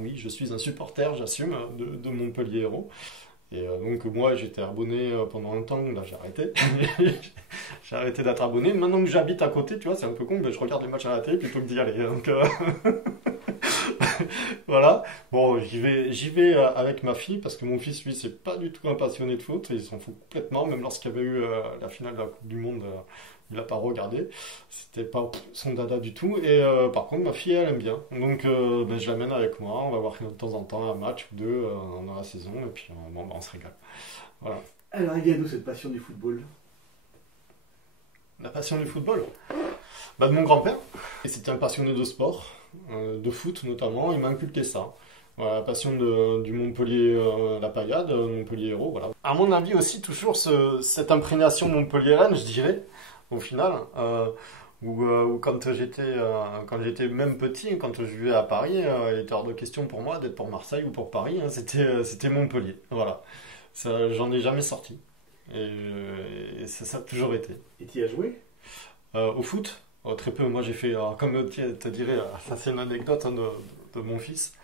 Oui, je suis un supporter, j'assume, de Montpellier Hérault. Et donc moi j'étais abonné pendant un temps, là j'ai arrêté. J'ai arrêté d'être abonné. Maintenant que j'habite à côté, tu vois, c'est un peu con, mais je regarde les matchs à la télé plutôt que d'y aller. Donc voilà. Bon, j'y vais avec ma fille parce que mon fils, lui, c'est pas du tout un passionné de foot. Il s'en fout complètement. Même lorsqu'il y avait eu la finale de la Coupe du Monde, il n'a pas regardé. C'était pas son dada du tout. Et par contre, ma fille, elle aime bien. Donc ben, je l'amène avec moi. On va voir de temps en temps un match ou deux dans la saison. Et puis bon, ben, on se régale. Voilà. Alors, il y a d'où cette passion du football? La passion du football? Bah, de mon grand-père. Et c'était un passionné de sport, de foot notamment. Il m'a inculqué ça. Voilà, la passion du Montpellier, la paillade, Montpellier Hérault, voilà. À mon avis aussi, toujours cette imprégnation montpelliéraine, je dirais, au final, où quand j'étais même petit, quand je vivais à Paris, il était hors de question pour moi d'être pour Marseille ou pour Paris, hein, c'était Montpellier, voilà. Ça, j'en ai jamais sorti. Et ça a toujours été. Et tu y as joué? Au foot, très peu. Moi, j'ai fait, comme te dirais, ça c'est une anecdote hein, de mon fils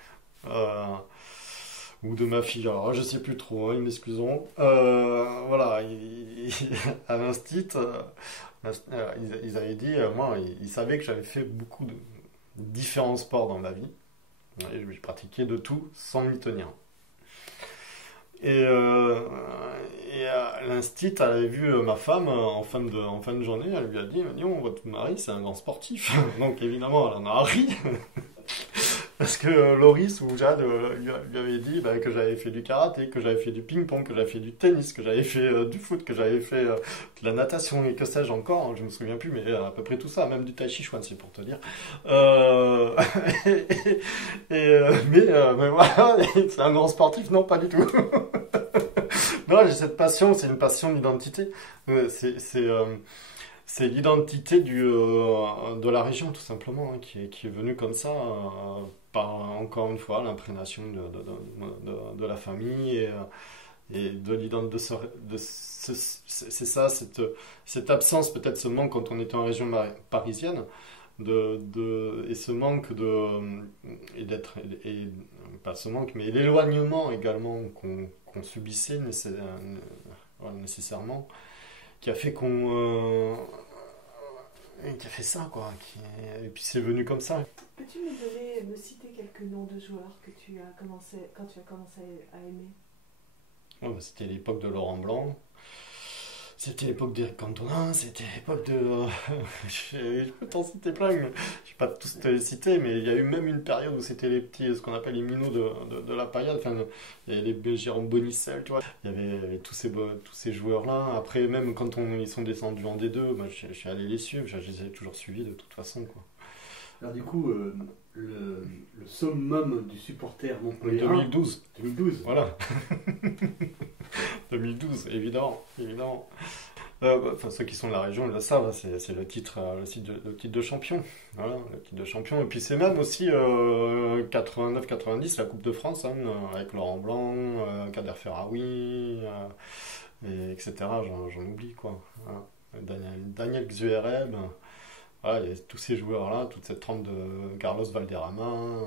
ou de ma fille. Alors, je sais plus trop, hein, ils m'excuseront. Voilà, à l'instit, ils avaient dit, moi, ils savaient que j'avais fait beaucoup de différents sports dans ma vie. Et je pratiquais de tout sans m'y tenir. Et, euh, l'instit, elle avait vu ma femme en fin de journée, elle lui a dit, dis donc, votre mari, c'est un grand sportif. Donc évidemment, elle en a ri. Parce que Loris ou Jade lui avait dit bah, que j'avais fait du karaté, que j'avais fait du ping-pong, que j'avais fait du tennis, que j'avais fait du foot, que j'avais fait de la natation et que sais-je encore, hein, je me souviens plus, mais à peu près tout ça, même du tai chi chuan, c'est pour te dire. Euh, mais voilà, c'est un grand sportif, non, pas du tout. Non, j'ai cette passion, c'est une passion d'identité. C'est l'identité de la région, tout simplement, hein, qui est venue comme ça, par, encore une fois, l'imprégnation de la famille et de l'identité c'est ça, cette absence, peut-être ce manque quand on était en région parisienne, et ce manque et d'être, pas ce manque, mais l'éloignement également qu'on subissait voilà, nécessairement qui a fait qui a fait ça quoi et puis c'est venu comme ça. Peux-tu me citer quelques noms de joueurs que tu as commencé quand tu as commencé à aimer? Ouais, bah, c'était l'époque de Laurent Blanc, c'était l'époque d'Éric Cantona, c'était l'époque de je peux t'en citer plein, mais je ne vais pas tous te les citer, mais il y a eu même une période où c'était les petits, ce qu'on appelle les minots de la paillade, enfin, il y avait les Jérôme Bonicel, tu vois, il y avait tous ces joueurs-là. Après, même quand ils sont descendus en D2, moi, je suis allé les suivre, je les ai toujours suivis de toute façon, quoi. Alors du coup, le summum du supporter montpelliérain... 2012. 2012. Voilà. 2012, évidemment, évidemment. Enfin, ceux qui sont de la région ils le savent, hein, c'est le titre de champion. Voilà, le titre de champion. Et puis c'est même aussi 89-90, la Coupe de France, hein, avec Laurent Blanc, Kader Ferraoui, etc. J'en oublie, quoi. Voilà. Daniel Xuereb. Voilà, il y a tous ces joueurs-là, toute cette trempe de Carlos Valderrama.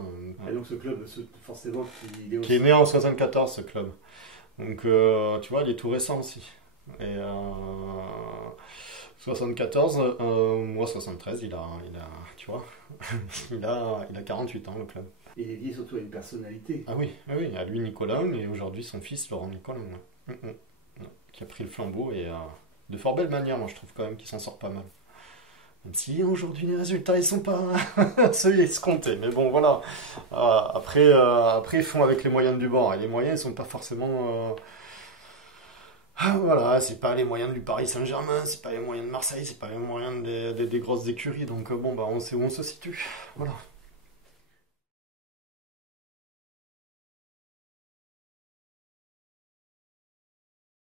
Et donc ce club, forcément, il est Qui est aussi... né en 74, ce club. Donc, tu vois, il est tout récent aussi. Et 74, moi 73, tu vois, il a 48 ans le club. Et il est lié surtout à une personnalité. Ah oui, ah oui, à lui Nicolas et aujourd'hui son fils Laurent Nicolas, ouais. Qui a pris le flambeau et de fort belle manière, moi je trouve quand même qu'il s'en sort pas mal. Même si aujourd'hui les résultats ils sont pas ceux escomptés, mais bon voilà. Après ils font avec les moyens du bord et les moyens ils sont pas forcément voilà, c'est pas les moyens du Paris Saint-Germain, c'est pas les moyens de Marseille, c'est pas les moyens des grosses écuries, donc bon, bah on sait où on se situe. Voilà.